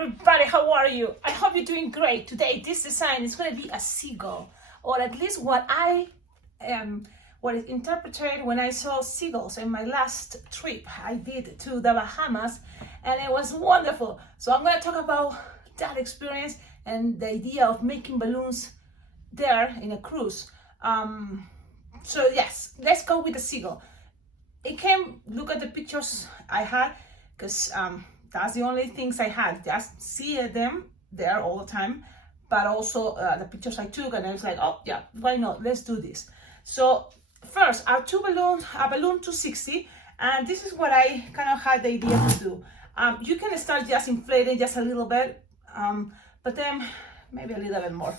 everybody, how are you? I hope you're doing great. Today this design is going to be a seagull, or at least what it interpreted when I saw seagulls in my last trip I did to the Bahamas, and it was wonderful. So I'm going to talk about that experience and the idea of making balloons there in a cruise. So yes, let's go with the seagull. It came, look at the pictures I had, because that's the only things I had. Just see them there all the time, but also the pictures I took, and I was like, oh yeah, why not? Let's do this. So first, our a balloon 260, and this is what I kind of had the idea to do. You can start just inflating just a little bit, but then maybe a little bit more.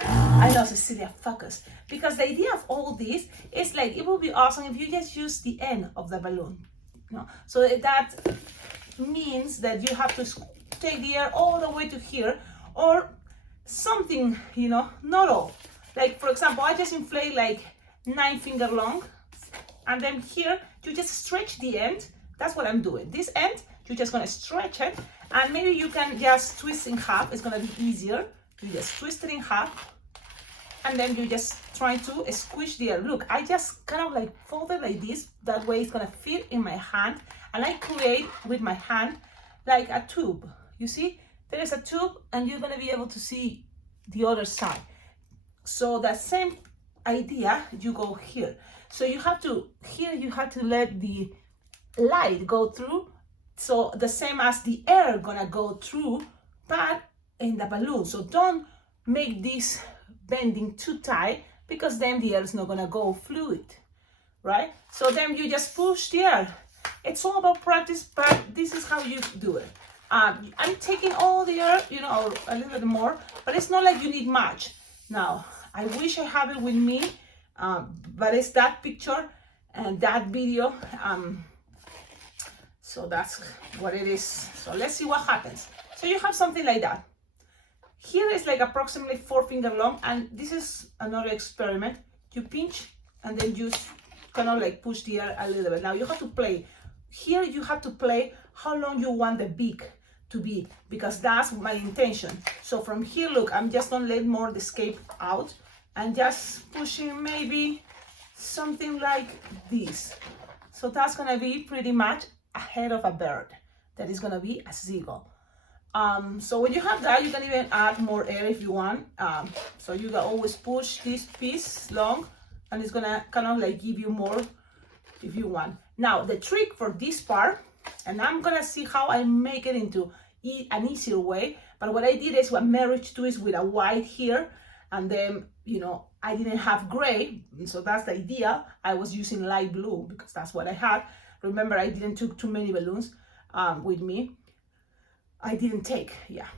I know, Cecilia, focus. Because the idea of all this is like, it would be awesome if you just use the end of the balloon. You know? So that means that you have to take the air all the way to here, or something, you know, not all. Like, for example, I just inflate like 9 finger long, and then here, you just stretch the end. That's what I'm doing. This end, you're just gonna stretch it, and maybe you can just twist in half. It's gonna be easier. You just twist it in half, and then you just try to squish the air. Look, I just kind of like fold it like this. That way it's gonna fit in my hand, and I create with my hand like a tube. You see, there is a tube, and you're gonna be able to see the other side. So that same idea, you go here. So you have to, here you have to let the light go through. So the same as the air gonna go through, but in the balloon. So don't make this bending too tight, because then the air is not gonna go fluid, right? So then you just push the air. It's all about practice, but this is how you do it. I'm taking all the air, you know, a little bit more, but it's not like you need much. Now, I wish I have it with me, but it's that picture and that video. So that's what it is. So let's see what happens. So you have something like that. Here is like approximately 4 finger long, and this is another experiment. You pinch, and then you kind of like push the air a little bit. Now you have to play. Here you have to play how long you want the beak to be, because that's my intention. So from here, look, I'm just gonna let more the escape out, and just pushing maybe something like this. So that's gonna be pretty much a head of a bird. That is gonna be a seagull. So when you have that, you can even add more air if you want. So you can always push this piece long, and it's gonna kind of like give you more if you want. Now the trick for this part, and I'm gonna see how I make it into an easier way, but what I did is I married twist with a white here, and then, you know, I didn't have gray, so that's the idea. I was using light blue because that's what I had. Remember, I didn't took too many balloons with me. I didn't take, yeah.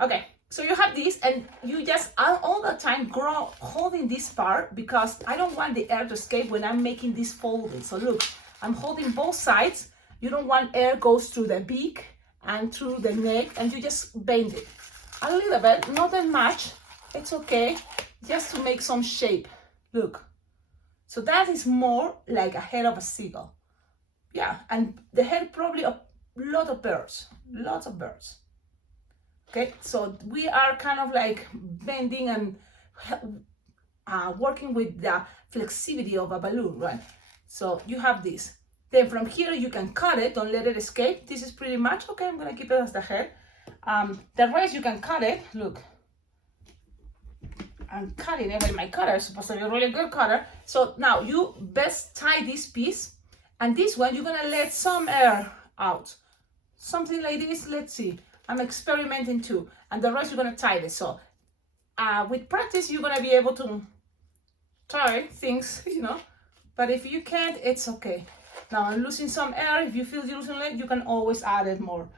Okay, so you have this, and you just all the time holding this part, because I don't want the air to escape when I'm making this folding. So look, I'm holding both sides. You don't want air goes through the beak and through the neck, and you just bend it a little bit, not that much. It's okay, just to make some shape. Look, so that is more like a head of a seagull. Yeah, and the head probably a lot of birds, lots of birds. Okay, so we are kind of like bending and working with the flexibility of a balloon, right? So you have this. Then from here you can cut it, don't let it escape. This is pretty much, okay, I'm gonna keep it as the head. The rest you can cut it, look. I'm cutting it with my cutter, it's supposed to be a really good cutter. So now you best tie this piece, and this one you're gonna let some air out. Something like this, let's see. I'm experimenting too, and the rest you're gonna tie it. So with practice, you're gonna be able to try things, you know, but if you can't, it's okay. Now I'm losing some air. If you feel you're losing it, you can always add it more.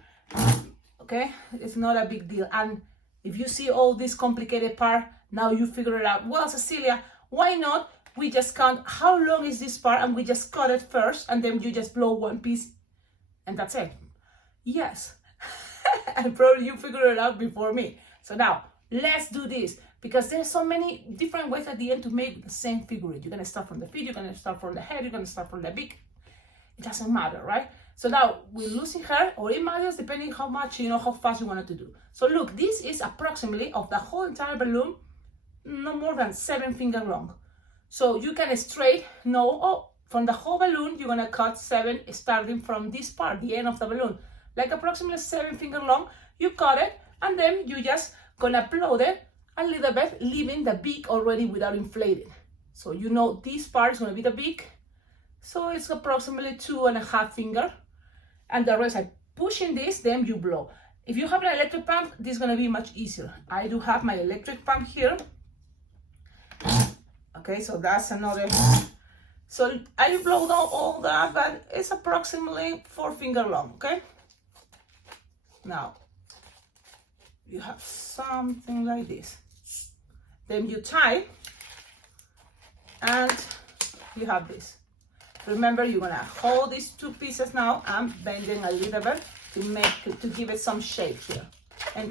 Okay, it's not a big deal. And if you see all this complicated part, now you figure it out. Well, Cecilia, why not we just count how long is this part, and we just cut it first, and then you just blow one piece, and that's it. Yes, and probably you figure it out before me. So now let's do this, because there's so many different ways at the end to make the same figurine. You're gonna start from the feet, you're gonna start from the head, you're gonna start from the beak. It doesn't matter, right? So now we're losing her, or it matters depending how much, how fast you want it to do. So look, this is approximately of the whole entire balloon, no more than 7 fingers long. So you can straight know, oh, from the whole balloon, you're gonna cut 7 starting from this part, the end of the balloon. Like approximately 7 fingers long, you cut it, and then you just gonna upload it a little bit, leaving the beak already without inflating. So this part is gonna be the beak. So it's approximately 2.5 fingers. And the rest, I pushing this, then you blow. If you have an electric pump, this is gonna be much easier. I do have my electric pump here. Okay, so that's another. So I blow down all that, but it's approximately 4 fingers long, okay? Now, you have something like this. Then you tie, and you have this. Remember, you're gonna hold these 2 pieces now and bend them a little bit to give it some shape here. And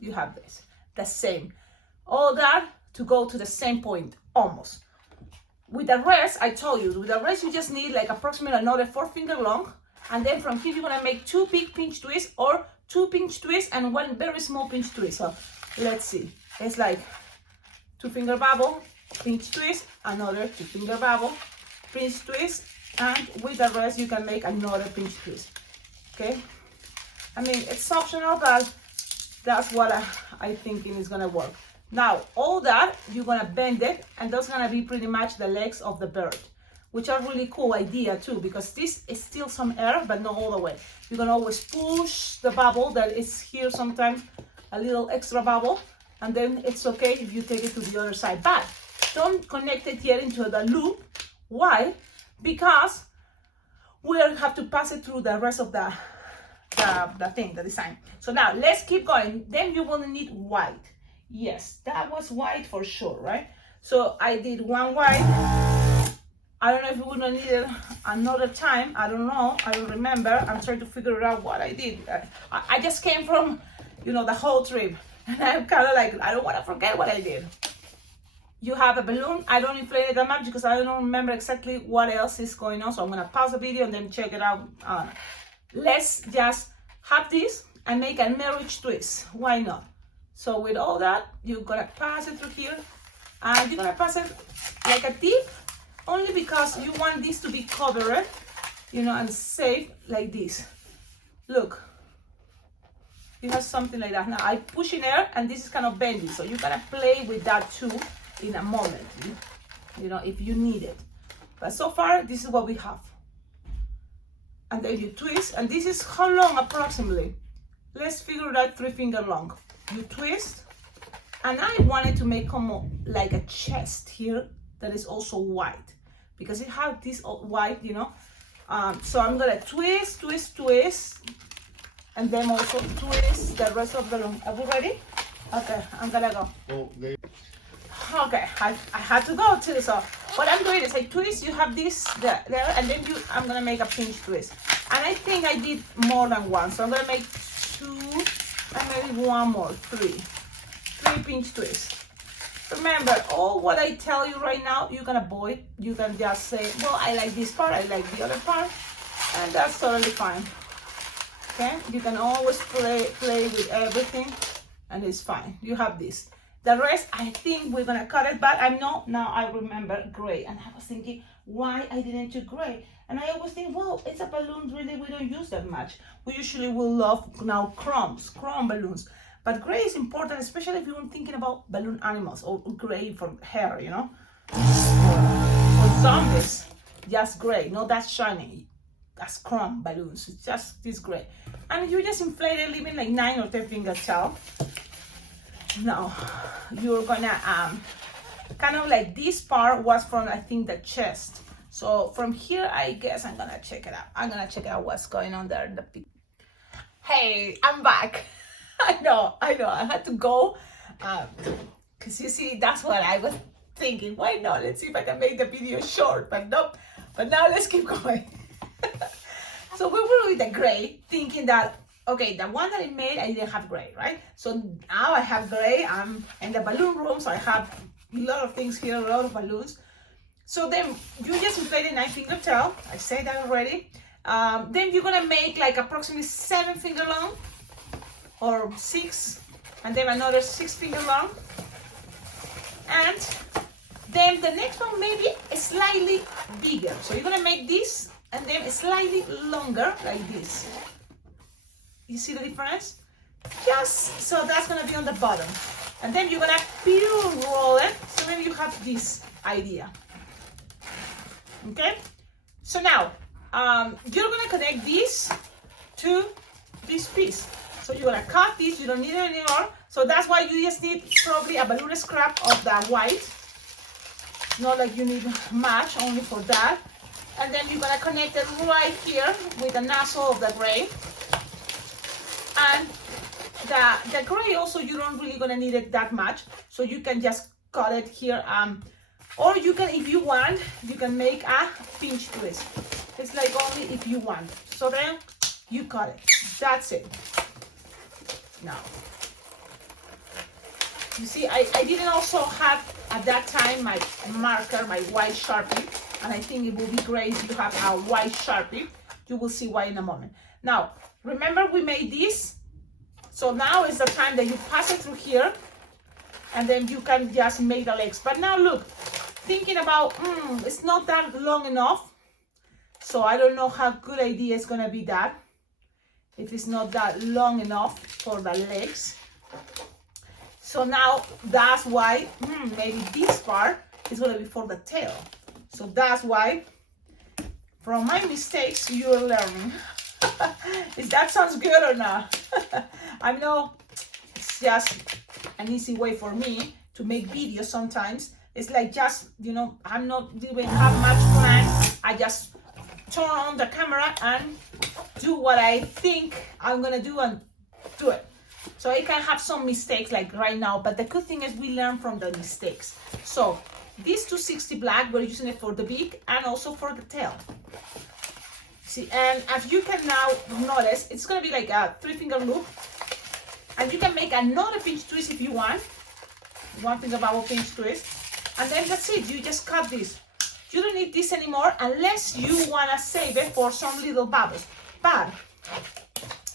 you have this, the same. All that to go to the same point, almost. With the rest, I told you, with the rest you just need like approximately another 4 fingers long. And then from here, you're gonna make 2 big pinch twists or 2 pinch twists and 1 very small pinch twist. So let's see, it's like 2 finger bubble, pinch twist, another 2 finger bubble, pinch twist, and with the rest you can make another pinch twist. Okay, I mean it's optional, but that's what I think is gonna work. Now all that you're gonna bend it, and that's gonna be pretty much the legs of the bird, which are really cool idea too, because this is still some air but not all the way. You can always push the bubble that is here, sometimes a little extra bubble, and then it's okay if you take it to the other side, but don't connect it here into the loop. Why? Because we have to pass it through the rest of the design. So now let's keep going. Then you will need white. Yes, that was white for sure, right? So I did 1 white. I don't know if we would have needed another time. I don't know. I don't remember. I'm trying to figure out what I did. I just came from, the whole trip, and I'm kind of like, I don't want to forget what I did. You have a balloon. I don't inflate it that much because I don't remember exactly what else is going on. So I'm gonna pause the video and then check it out. Let's just have this and make a marriage twist. Why not? So with all that, you're gonna pass it through here, and you're gonna pass it like a tip, only because you want this to be covered, and safe like this. Look, you have something like that. Now I push in air, and this is kind of bendy, so you're gonna play with that too in a moment, if you need it. But so far, this is what we have. And then you twist, and this is how long approximately? Let's figure it out, 3 finger long. You twist, and I wanted to make like a chest here that is also white, because it has this white, so I'm gonna twist, twist, twist, and then also twist the rest of the balloon. Are we ready? Okay, I'm gonna go. Okay, I had to go too. So what I'm doing is I twist. You have this there, and then I'm gonna make a pinch twist. And I think I did more than 1, so I'm gonna make 2 and maybe 1 more, 3 pinch twists. Remember, all what I tell you right now, you're gonna avoid. You can just say, well, I like this part, I like the other part, and that's totally fine. Okay, you can always play with everything, and it's fine. You have this. The rest, I think we're gonna cut it, but now I remember gray, and I was thinking why I didn't do gray. And I always think, well, it's a balloon, really, we don't use that much. We usually will love now chrome balloons. But gray is important, especially if you're thinking about balloon animals, or gray for hair, For zombies, just gray, not that shiny, as chrome balloons, it's just this gray. And you just inflate it, leaving like 9 or 10 fingers tall. Now, you're gonna, kind of like this part was from, I think, the chest. So from here, I guess I'm gonna check it out. I'm gonna check out what's going on there in the picture. Hey, I'm back. I know, I had to go. Because you see, that's what I was thinking. Why not? Let's see if I can make the video short, but nope. But now let's keep going. So we were with the gray, thinking that, okay, the one that I made, I didn't have gray, right? So now I have gray. I'm in the balloon room, so I have a lot of things here, a lot of balloons. So then you just inflate a 9 finger tail. I said that already. Then you're gonna make like approximately 7 finger long or 6, and then another 6 finger long. And then the next one maybe slightly bigger. So you're gonna make this and then slightly longer like this. You see the difference? Just so that's gonna be on the bottom. And then you're gonna pure roll it. So maybe you have this idea. Okay? So now, you're gonna connect this to this piece. So you're gonna cut this, you don't need it anymore. So that's why you just need probably a balloon scrap of the white. Not like you need much, only for that. And then you're gonna connect it right here with the nozzle of the gray. And the gray also, you don't really gonna need it that much. So you can just cut it here. Or you can, if you want, you can make a pinch twist. It's like only if you want. So then you cut it. That's it. Now, you see, I didn't also have at that time my marker, my white Sharpie, and I think it will be great if you have a white Sharpie. You will see why in a moment. Now, remember we made this, so now is the time that you pass it through here, and then you can just make the legs. But now look, thinking about, it's not that long enough, so I don't know how good idea it's gonna be that, if it's not that long enough for the legs. So now that's why maybe this part is gonna be for the tail. So that's why, from my mistakes, you're learning. If that sounds good or not. I know it's just an easy way for me to make videos sometimes. It's like just, you know, I'm not doing have much plan. I just turn on the camera and do what I think I'm gonna do and do it. So I can have some mistakes like right now, but the good thing is we learn from the mistakes. So this 260 black, we're using it for the beak and also for the tail. See, and as you can now notice, it's gonna be like a 3-finger loop, and you can make another pinch twist if you want. 1 finger bubble pinch twist, and then that's it. You just cut this. You don't need this anymore unless you wanna save it for some little bubbles. But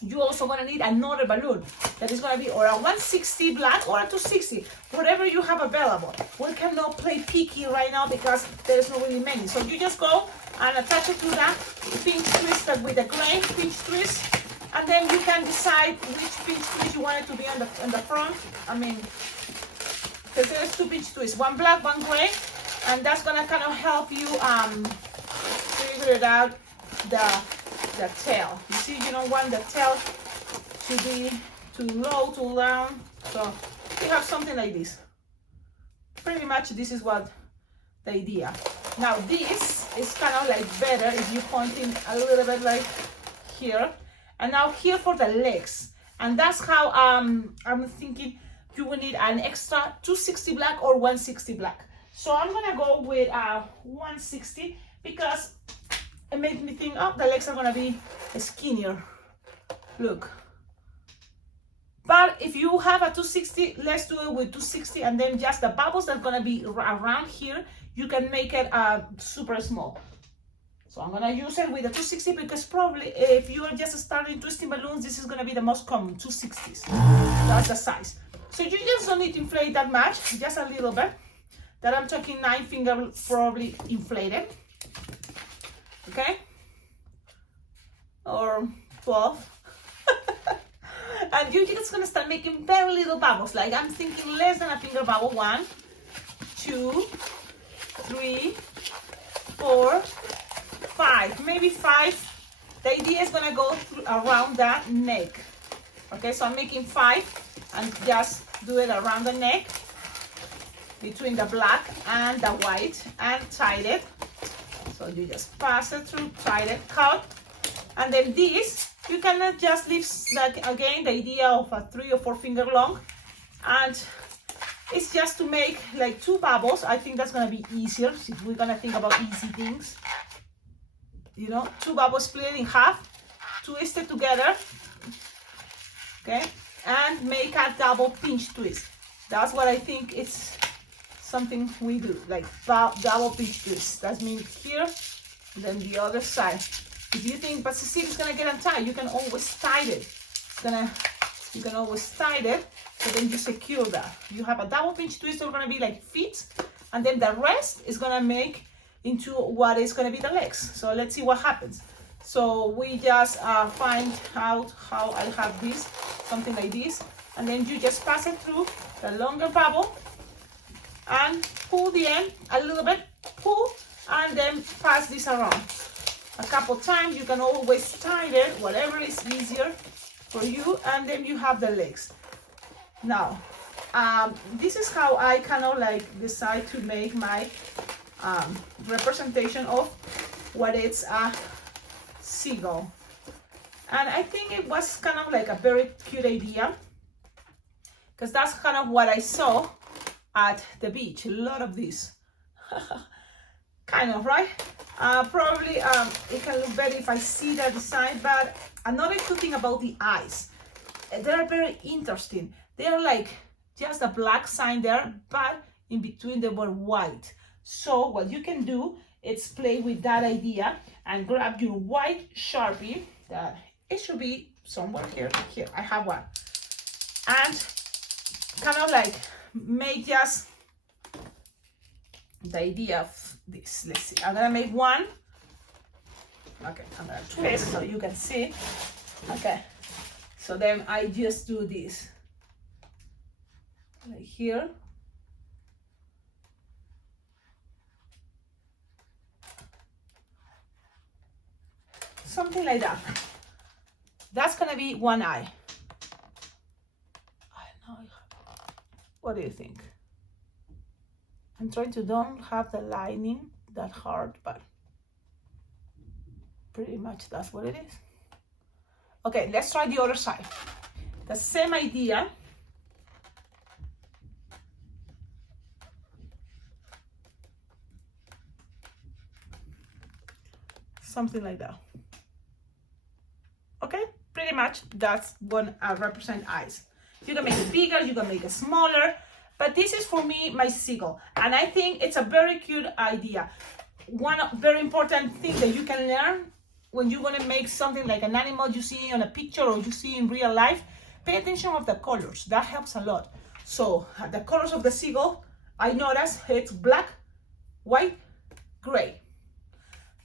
you also gonna need another balloon that is gonna be or a 160 black or a 260, whatever you have available. We cannot play picky right now because there's not really many. So you just go and attach it to that pinch twist with the gray pinch twist, and then you can decide which pinch twist you want it to be on the front. I mean, because there's 2 pinch twists, 1 black, 1 gray, and that's gonna kind of help you figure it out the tail. You see, you don't want the tail to be too low, too down. So you have something like this. Pretty much this is what the idea. Now this is kind of like better if you pointing a little bit like here. And now here for the legs. And that's how I'm thinking you will need an extra 260 black or 160 black. So I'm gonna go with 160 because it made me think, oh, the legs are gonna be skinnier. Look. But if you have a 260, let's do it with 260, and then just the bubbles that are gonna be around here, you can make it super small. So I'm gonna use it with the 260 because probably if you are just starting twisting balloons, this is gonna be the most common, 260s. That's the size. So you just don't need to inflate that much, just a little bit. That I'm talking 9 finger probably inflated. Okay? Or 12. And you're just gonna start making very little bubbles. Like I'm thinking less than a finger bubble. 1, 2, 3, 4, 5. Maybe 5. The idea is gonna go around that neck. Okay, so I'm making 5 and just do it around the neck between the black and the white and tie it. So you just pass it through, tie it, cut, and then this you cannot just leave, like again the idea of a 3 or 4 finger long, and it's just to make like 2 bubbles. I think that's gonna be easier if we're gonna think about easy things. You know, 2 bubbles split in half, twist it together, okay, and make a double pinch twist. That's what I think it's something we do, like double pinch twist. That means here, then the other side. If you think, but Cecilia is gonna get untied, you can always tie it. You can always tie it, so then you secure that. You have a double pinch twist, it's gonna be like feet, and then the rest is gonna make into what is gonna be the legs. So let's see what happens. So we just find out how I have this, something like this, and then you just pass it through the longer bubble and pull the end a little bit, pull, and then pass this around a couple times. You can always tie it, whatever is easier for you, and then you have the legs. Now, this is how I kind of like decide to make my representation of what it's a seagull. And I think it was kind of like a very cute idea, because that's kind of what I saw at the beach. A lot of this. Kind of, right? Probably it can look better if I see the design, but another good thing about the eyes, they're very interesting. They're like just a black sign there, but in between they were white. So what you can do is play with that idea and grab your white Sharpie, that it should be somewhere here. Here, I have one. And kind of like make just the idea of this. Let's see, I'm gonna make one. Okay, I'm gonna twist so you can see. Okay, so then I just do this like here. Something like that. That's gonna be one eye. I know. What do you think? I'm trying to don't have the lining that hard, but pretty much that's what it is. Okay, let's try the other side. The same idea. Something like that. Okay, pretty much that's what I represent eyes. You can make it bigger, you can make it smaller, but this is for me my seagull, and I think it's a very cute idea. One very important thing that you can learn when you want to make something like an animal you see on a picture or you see in real life, pay attention of the colors. That helps a lot. So the colors of the seagull, I notice it's black, white, gray.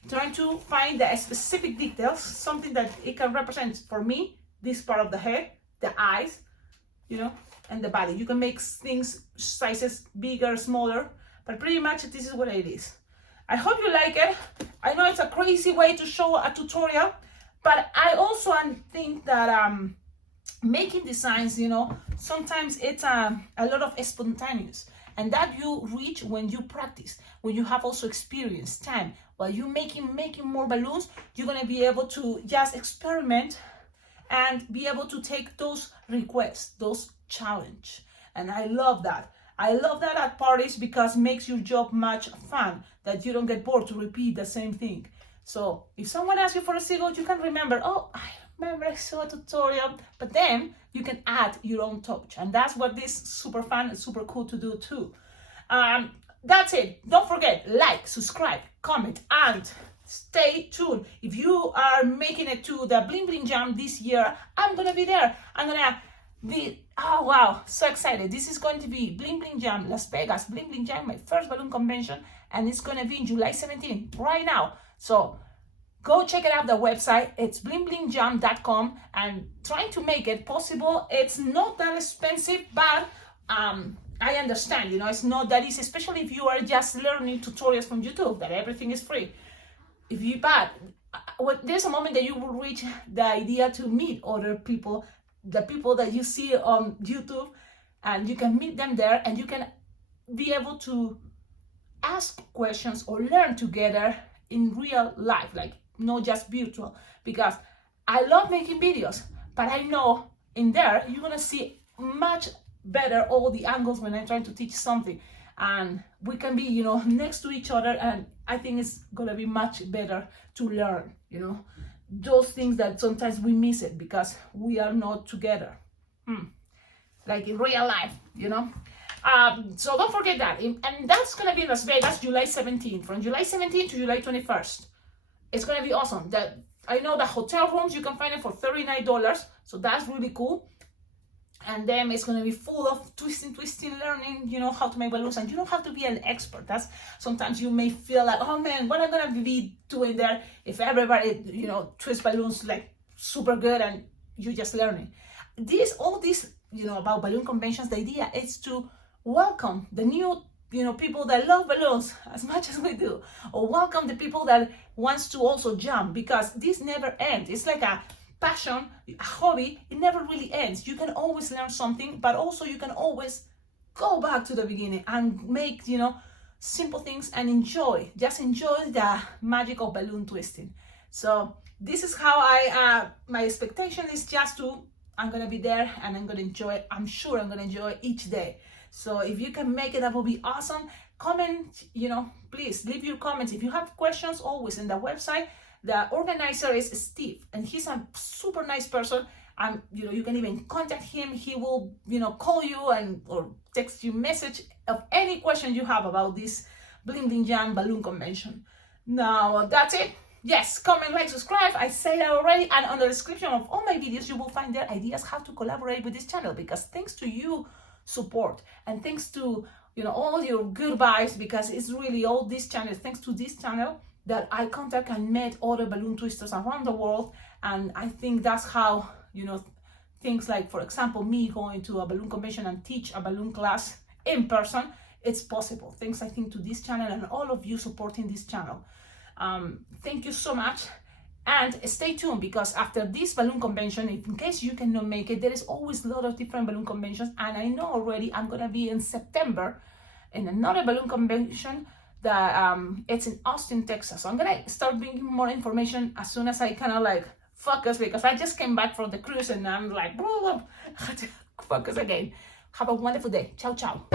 Trying to find the specific details, something that it can represent for me, this part of the head, the eyes, you know, and the body. You can make things sizes bigger, smaller, but pretty much this is what it is. I hope you like it. I know it's a crazy way to show a tutorial, but I also think that making designs, you know, sometimes it's a lot of spontaneous, and that you reach when you practice, when you have also experience, time. While you're making more balloons, you're gonna be able to just experiment and be able to take those requests, those challenge. And I love that. I love that at parties, because it makes your job much fun, that you don't get bored to repeat the same thing. So if someone asks you for a seagull, you can remember, oh, I remember I saw a tutorial, but then you can add your own touch. And that's what this super fun and super cool to do too. That's it. Don't forget, like, subscribe, comment, and stay tuned. If you are making it to the Bling Bling Jam this year, I'm gonna be there. I'm gonna be, oh wow, so excited. This is going to be Bling Bling Jam, Las Vegas, Bling Bling Jam, my first balloon convention, and it's gonna be in July 17th, right now. So go check it out, the website. It's blingblingjam.com, and trying to make it possible. It's not that expensive, but I understand, you know, it's not that easy, especially if you are just learning tutorials from YouTube, that everything is free. There's a moment that you will reach the idea to meet other people, the people that you see on YouTube, and you can meet them there, and you can be able to ask questions or learn together in real life, like not just virtual, because I love making videos, but I know in there you're gonna see much better all the angles when I'm trying to teach something, and we can be, you know, next to each other, and I think it's gonna be much better to learn, you know, those things that sometimes we miss it because we are not together, like in real life, you know. So don't forget that, and that's gonna be in Las Vegas, July 17th, from July 17th to July 21st. It's gonna be awesome. The I know the hotel rooms, you can find it for $39, so that's really cool. And then it's going to be full of twisting, learning, you know, how to make balloons. And you don't have to be an expert. That's sometimes you may feel like, oh man, what am I going to be doing there if everybody, you know, twists balloons like super good and you just learning. All this, you know, about balloon conventions, the idea is to welcome the new, you know, people that love balloons as much as we do, or welcome the people that wants to also jump, because this never ends. It's like a passion, a hobby. It never really ends. You can always learn something, but also you can always go back to the beginning and make, you know, simple things and enjoy the magic of balloon twisting. So this is how my expectation is just I'm gonna be there and I'm gonna enjoy it. I'm sure I'm gonna enjoy each day. So if you can make it, that will be awesome. Comment, you know, please leave your comments. If you have questions, always in the website. The organizer is Steve, and he's a super nice person. You know, you can even contact him. He will, you know, call you or text you message of any question you have about this Bling Bling Jam balloon convention. Now that's it. Yes, comment, like, subscribe. I say that already. And on the description of all my videos, you will find their ideas how to collaborate with this channel, because thanks to you support and thanks to, you know, all your good vibes, because it's really all this channel, thanks to this channel, that I contact and met other balloon twisters around the world. And I think that's how, you know, things like, for example, me going to a balloon convention and teach a balloon class in person, it's possible. Thanks, I think, to this channel and all of you supporting this channel. Thank you so much. And stay tuned, because after this balloon convention, in case you cannot make it, there is always a lot of different balloon conventions. And I know already I'm going to be in September in another balloon convention that it's in Austin, Texas. So I'm gonna start bringing more information as soon as I kind of like focus, because I just came back from the cruise and I'm like, focus again. Have a wonderful day. Ciao, ciao.